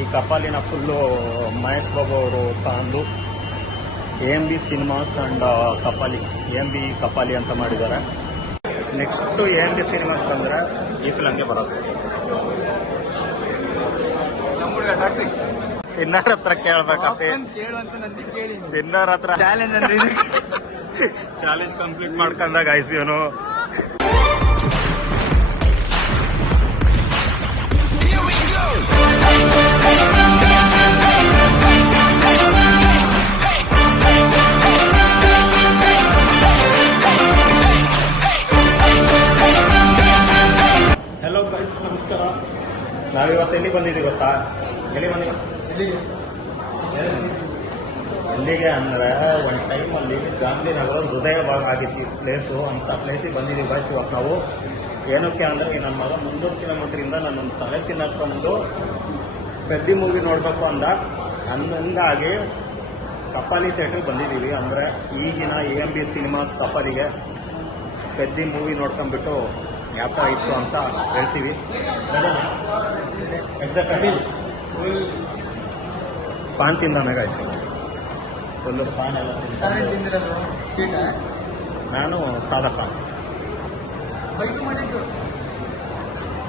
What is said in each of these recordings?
ಈ ಕಪಾಲಿನ ಫುಲ್ಲು ಮಹೇಶ್ ಬಾಬು ಅವರು ತಂದು AMB cinemas and Kapali AMB Kapali ಅಂತ ಮಾಡಿದ್ದಾರೆ. ನೆಕ್ಸ್ಟು AMB ಸಿನಿಮಾಸ್ ಬಂದರೆ ಈ ಫಿಲಮ್ಗೆ ಬರೋದು. ತಿನ್ನೋರ ಹತ್ರ ಕೇಳ್ಬೇಕಪ್ಪ, ತಿನ್ನೋರ ಹತ್ರ ಚಾಲೆಂಜ್ ಕಂಪ್ಲೀಟ್ ಮಾಡ್ಕೊಂಡಾಗ ಐಸಿಯೋನು. ಹೆಲೋ ಗೈಸ್, ನಮಸ್ಕಾರ. ನಾವಿವತ್ತು ಎಲ್ಲಿ ಬಂದಿದ್ದೀವಿ ಗೊತ್ತಾ? ಎಲ್ಲಿ ಬಂದಿದ್ದೀವಿ? ಎಲ್ಲಿಗೆ ಅಂದರೆ ಒಂದು ಟೈಮಲ್ಲಿ ಗಾಂಧಿನಗರ ಹೃದಯ ಭಾಗ ಆಗಿತ್ತು ಪ್ಲೇಸು. ಅಂತ ಪ್ಲೇಸಿಗೆ ಬಂದಿದ್ದೀವಿ ಗೈಸ್ ಇವತ್ತು ನಾವು. ಏನಕ್ಕೆ ಅಂದರೆ ನನ್ನ ಮಗ 300 ಕಿಲೋಮೀಟ್ರಿಂದ ನನ್ನೊಂದು ತಲೆ ತಿನ್ನಕೊಂಡು ಪೆದ್ದಿ ಮೂವಿ ನೋಡಬೇಕು ಹಂಗಾಗಿ ಕಪಾಲಿ ಥಿಯೇಟ್ರಿಗೆ ಬಂದಿದ್ದೀವಿ. ಅಂದರೆ ಈಗಿನ AMB ಸಿನಿಮಾಸ್ ಕಪಾಲಿಗೆ ಪೆದ್ದಿ ಮೂವಿ ನೋಡ್ಕೊಂಡ್ಬಿಟ್ಟು ಯಾವ ಥರ ಇತ್ತು ಅಂತ ಹೇಳ್ತೀವಿ. ಎಕ್ಸಾಕ್ಟ್ ಪಾನ್ ತಿಂದಾನೆ ಗಾಯ್ತು, ಫುಲ್ಲು ಪಾನ್ ಎಲ್ಲ ತಿಂದ. ನಾನು ಸಾದಾ ಪಾನ್,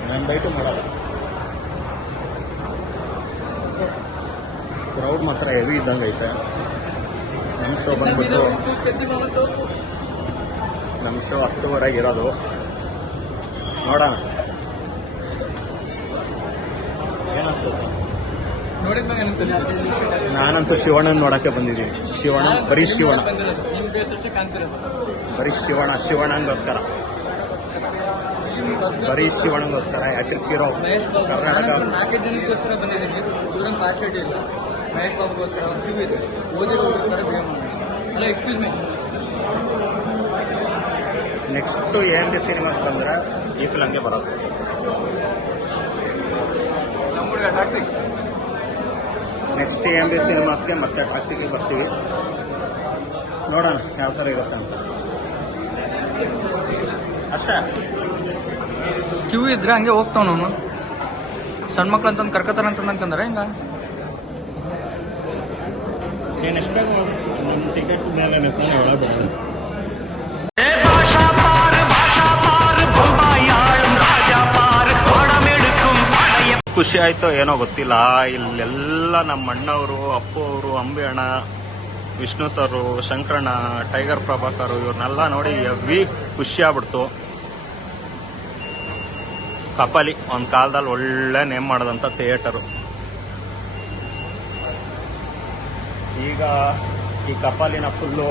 ನಾನು ಬೈಟು ಮಾಡಲ್ಲ. ಕ್ರೌಡ್ ಮಾತ್ರ ಹೆವಿ ಇದ್ದಂಗೆ ಐತೆ. ನಮ್ಮ ಶೋ ಬಂದ್ಬಿಟ್ಟು ನಮ್ಮ ಶೋ 10:30 ಇರೋದು. ನೋಡೋಣ ಏನಿಸ್ತದೆ. ನಾನಂತೂ ಶಿವಣ್ಣನ ನೋಡಕ್ಕೆ ಬಂದಿದ್ದೀನಿ. ಬರೀ ಶಿವಣ್ಣಂಗೋಸ್ಕರ ಯಾಕಿರ್ತಿರೋ ಕರ್ನಾಟಕ. 4 ಜನಕ್ಕೋಸ್ಕರ ಬಂದಿದ್ದೀನಿ. ದೂರ ಪಾರ್ಶಿಯಾಲಿಟಿ ಇಲ್ಲ. ಮಹೇಶ್ ಬಾಬುಗೋಸ್ಕರ ಒಂದು ಕ್ಯೂ ಇದೆ. ಓದಿರೋಸ್ಕರ ಅಲ್ಲ, ಎಕ್ಸ್ಕ್ಯೂಸ್ ಮೀ. ನೆಕ್ಸ್ಟು AMB ಸಿನಿಮಾಗೆ ಬಂದರೆ ಈ ಫಿಲಮ್ಗೆ ಬರೋದು. ನೆಕ್ಸ್ಟ್ AMB ಸಿನಿಮಾಸ್ಗೆ ಮತ್ತೆ ಟಾಕ್ಸಿಗೆ ಬರ್ತೀವಿ. ನೋಡೋಣ ಯಾವ ಥರ ಇರುತ್ತೆ ಅಂತ ಅಷ್ಟೇ. ಕ್ಯೂ ಇದ್ರೆ ಹಂಗೆ ಹೋಗ್ತಾವ. ನಾನು ಸಣ್ಣ ಮಕ್ಳು ಅಂತಂದು ಕರ್ಕತಾರಂತಂದ್ರೆ ಹಿಂಗ ನೀನು ಎಷ್ಟು ಬೇಗ ನಮ್ಮ ಟಿಕೆಟ್ ಮೇಲೆ ನಿಂತಾನೆ ಒಳಗೆ. ಖುಷಿ ಆಯ್ತೋ ಏನೋ ಗೊತ್ತಿಲ್ಲ. ಇಲ್ಲೆಲ್ಲ ನಮ್ಮ ಅಣ್ಣವರು, ಅಪ್ಪು ಅವರು, ಅಂಬಿ ಅಣ್ಣ, ವಿಷ್ಣು ಸರು, ಶಂಕರಣ್ಣ, ಟೈಗರ್ ಪ್ರಭಾಕರ್ ಇವ್ರನ್ನೆಲ್ಲ ನೋಡಿ ಹೆವಿ ಖುಷಿ ಆಗ್ಬಿಡ್ತು. ಕಪಾಲಿ ಒಂದು ಕಾಲದಲ್ಲಿ ಒಳ್ಳೆ ನೇಮ್ ಮಾಡೋದಂಥ ಥಿಯೇಟರು. ಈಗ ಈ ಕಪಾಲಿನ ಫುಲ್ಲು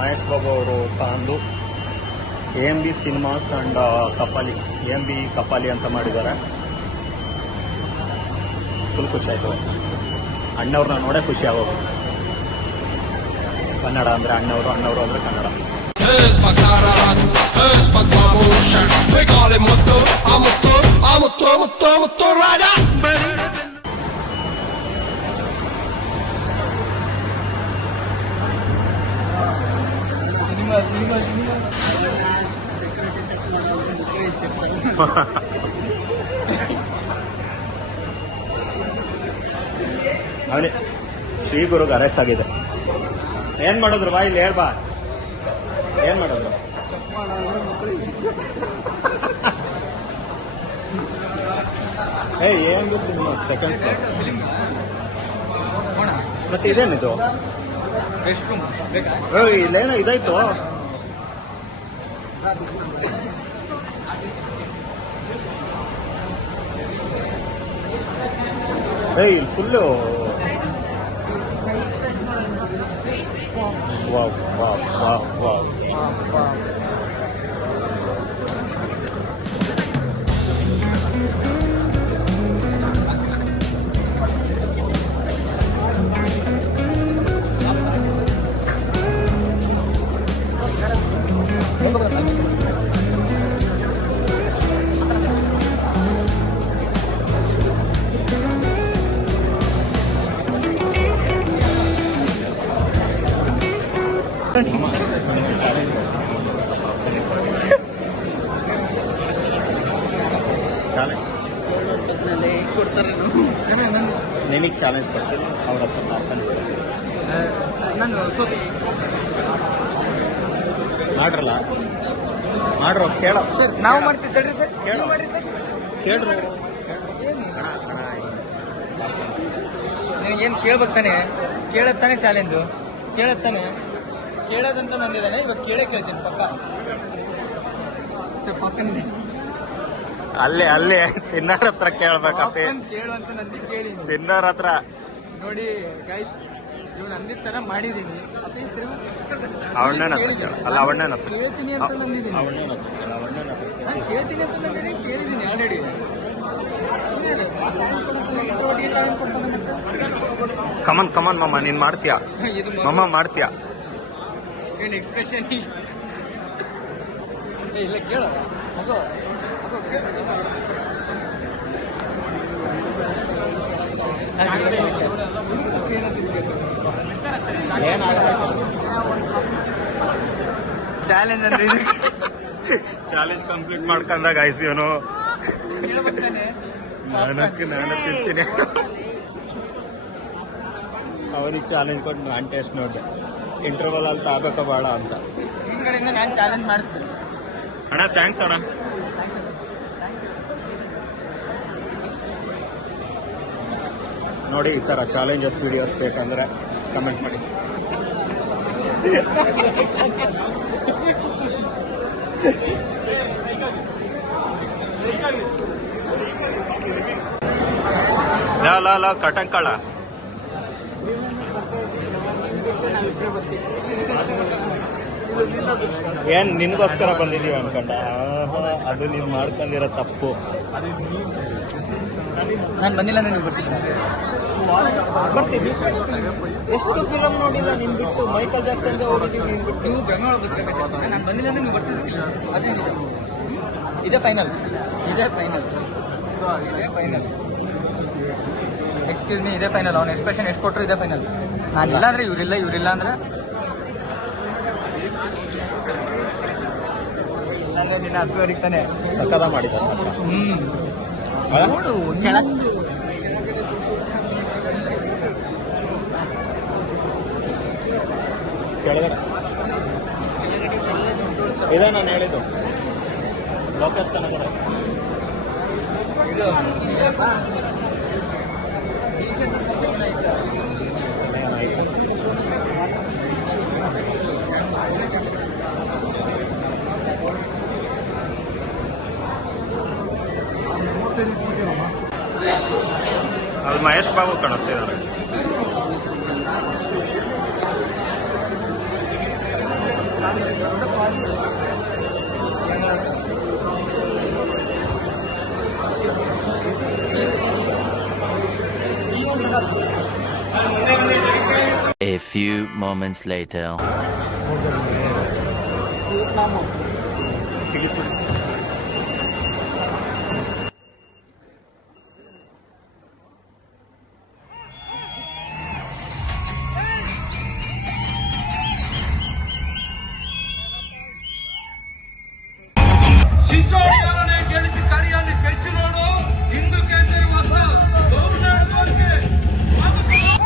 ಮಹೇಶ್ ಬಾಬು ಅವರು ತಂದು AMB cinemas and Kapali AMB Kapali ಅಂತ ಮಾಡಿದ್ದಾರೆ. ಫುಲ್ ಖುಷಿ ಆಯಿತು. ಅಣ್ಣವ್ರನ್ನ ನೋಡೇ ಖುಷಿ ಆಗೋದು. ಕನ್ನಡ ಅಂದರೆ ಅಣ್ಣವರು, ಅಣ್ಣವರು ಅಂದರೆ ಕನ್ನಡ. ಅವನೇ ಶ್ರೀ ಗುರುಗೆ ಅರೆಸ್ಟ್ ಆಗಿದೆ. ಏನ್ ಮಾಡಿದ್ರು ಬಾ, ಇಲ್ಲಿ ಹೇಳ್ಬಾ, ಏನ್ ಮಾಡಿದ್ರು? AMB ಸಿನಿಮಾ ಸೆಕೆಂಡ್ ಮತ್ತೆ ಇದೇನಿದು? ಇಲ್ಲೇನೋ ಇದಾಯ್ತು. ಇಲ್ಲಿ ಫುಲ್ಲು ವಾವ್. ನಿನಗೆ ಚಾಲೆಂಜ್ ಕೊಡ್ತೀನಿ ಅವ್ರ ಹತ್ರ ಮಾತಾಡ್ತೀನಿ. ನಾನು ಸೋತೆ. ಮಾಡ್ರಲ್ಲ ಮಾಡ್ರು ಕೇಳ ಸರ್ ನಾವು ಮಾಡ್ತಿದ್ದೇಳ್ರಿ ಸರ್, ಕೇಳು. ಮಾಡ್ರಿ ಸರ್. ಕೇಳ್ರು ಏನು ಕೇಳ್ಬೇಕಾನೆ, ಕೇಳತ್ತಾನೆ ಚಾಲೆಂಜು, ಕೇಳತ್ತಾನೆ ಕೇಳೋದಂತ ನಂದಿದ್ದಾನೆ. ಇವಾಗ ಕೇಳೇ ಕೇಳ್ತೀನಿ ಪಕ್ಕ ಸರ್. ಪಕ್ಕನಿದೆ ಅಲ್ಲೇ ಅಲ್ಲೇ ತಿನ್ನೋರ್ ಹತ್ರ ಕೇಳ್ಬೇಕಪ್ಪ. ಕೇಳು ಅಂತ ನಂದಿ ಕೇಳಿನಿ. ತಿನ್ನೋರ್ ಹತ್ರ ನೋಡಿ ಗೈಸ್, ಇವ್ ನಂದಿದ ತರ ಮಾಡಿದೀನಿ. ಅವಣ್ಣನ ಹತ್ರ ಕೇಳು. ಅಲ್ಲ ಅವಣ್ಣನ ಹತ್ರ ಕೇಳ್ತೀನಿ ಅಂತ ನಂದಿದ್ದೀನಿ. ಅವಣ್ಣನ ಹತ್ರ ನಾನು ಕೇಳ್ತೀನಿ ಅಂತ ನಂದಿನಿ, ಕೇಳಿದ್ದೀನಿ ಆಲ್ರೆಡಿ. ಕಮನ್ ಕಮನ್ ಮಮ್ಮ ನೀನ್ ಮಾಡ್ತೀಯಾ ಇದು ಮಮ್ಮ ಮಾಡ್ತೀಯಾ? ಏನು ಎಕ್ಸ್ಪ್ರೆಷನ್ ಇಲ್ಲ ಕೇಳು ಮಗು, ಮಗು ಕೇಳು. ಚಾಲೆಂಜ್ ಅಂದ್ರೆ ಇದು. ಚಾಲೆಂಜ್ ಕಂಪ್ಲೀಟ್ ಮಾಡ್ಕೊಂಡಾಗ ಆಯ್ತು ಇವನು. ಹೇಳ್ಬೇಕಾನೆ ನಾನು ತಿಂತೀನಿ. ಅವನಿಗೆ ಚಾಲೆಂಜ್ ಕೊಟ್ಟು ನಾನು ಟೇಸ್ಟ್ ನೋಡಿದೆ. ಇಂಟರ್ವಲ್ ಅಲ್ಲಿ ತಾಗಬೇಕ ಬೇಡ ಅಂತ. ಹಿಂಗಡೆಯಿಂದ ನಾನು ಚಾಲೆಂಜ್ ಮಾಡಿಸ್ತೇನೆ. ಅಣ್ಣ ಥ್ಯಾಂಕ್ಸ್ ಅಣ್ಣ. ನೋಡಿ ಈ ಥರ ಚಾಲೆಂಜಸ್ ವಿಡಿಯೋಸ್ ಬೇಕಂದ್ರೆ ಕಮೆಂಟ್ ಮಾಡಿ. ಲಾ ಕಟಂಕಳ ಏನ್ ನಿನ್ಗೋಸ್ಕರ ಬಂದಿದೀವಿ ಅನ್ಕೊಂಡ. ಅದು ನೀನ್ ಮಾಡ್ಕೊಂಡಿರೋ ತಪ್ಪು. ನಾನು ಬಂದಿಲ್ಲ ಅಂದ್ರೆ ನೀವು ಬರ್ತೀನಿ. ಬರ್ತೀನಿ. ಎಷ್ಟು ಫಿಲಮ್ ನೋಡಿಲ್ಲ ನಿನ್ ಬಿಟ್ಟು. ಮೈಕಲ್ ಜಾಕ್ಸನ್ಗೆ ಹೋಗಿದ್ದೀವಿ ನೀನ್ ಬಿಟ್ಟು. ನೀವು ಬೆಂಗಳೂರು ಬರ್ತೀರಾ? ನಾನು ಬಂದಿಲ್ಲ ಅಂದ್ರೆ ನೀವು ಬರ್ತೀನಿ. ಅದೇನಿಲ್ಲ, ಇದೇ ಫೈನಲ್, ಇದೇ ಫೈನಲ್, ಇದೇ ಫೈನಲ್. ಎಕ್ಸ್ಕ್ಯೂಸ್ ಮೀ, ಇದೇ ಫೈನಲ್. ಅವ್ನು ಎಕ್ಸ್ಪ್ರೆಷನ್ ಎಷ್ಟು ಕೊಟ್ಟರು ಇದೇ ಫೈನಲ್. ನಾನು ಇಲ್ಲ ಅಂದ್ರೆ ಇವರಿಲ್ಲ, ಇವರಿಲ್ಲ ಅಂದ್ರೆ ನಿನ್ನ 10ವರೆಗೆ ತಾನೆ ಸಕದ ಮಾಡಿದ. ನೋಡು ಕೆಳಗಡೆ ಇದೇ ನಾನು ಹೇಳಿದ್ದು. ಲೋಕೇಶ್ ಕನಗರ ಇದು ಅಲ್ಲಿ Mahesh Babu ಕಾಣಿಸ್ತಿದ್ದಾರೆ. A few moments later.